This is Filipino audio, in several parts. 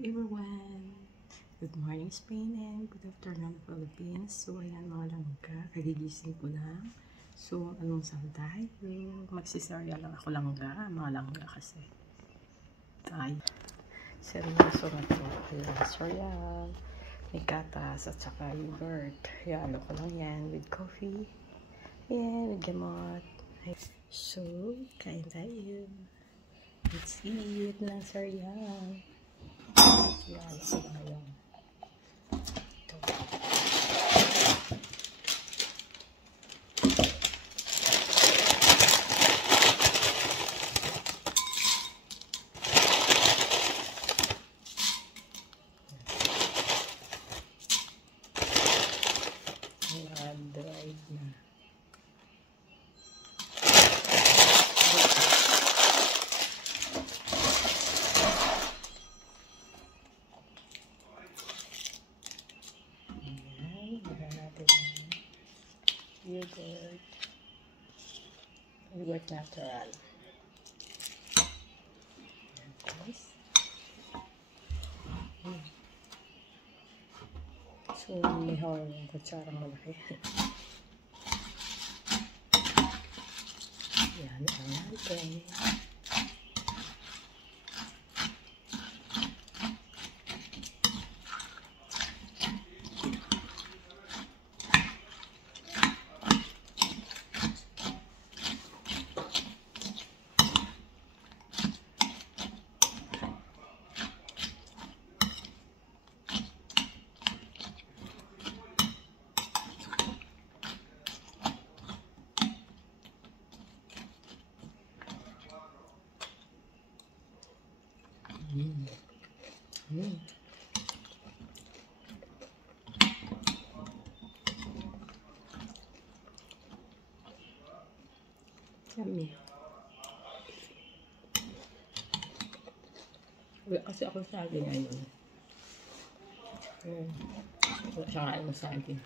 everyone! Good morning Spain and good afternoon Philippines. So ayan mga langga, kagigising ko lang. So anong saan tayo? Magsisarya lang ako langga, mga langga kasi tayo. Seryoso na to. Ayan, cereal. May gatas at saka yogurt. Halo ko lang yan with coffee. Ayan, with gamot. So, kain tayo. Let's eat ng cereal. Yan, so ngayon. Ito. Dried na. Yogurt. Yogurt natural. Nice. So, may hawak yung kutsarang malaki. Yan ang natin. Yummy. Wala kasi ako saging ngayon. Wala siya kain ng saging.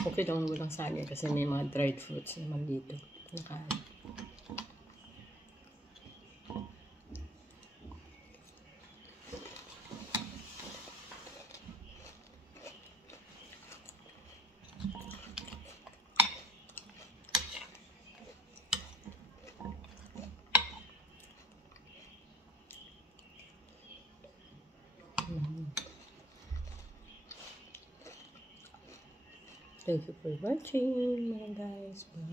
Okay lang walang saging kasi may mga dried fruits naman dito. Nakain. Thank you for watching, mga guys. Bye.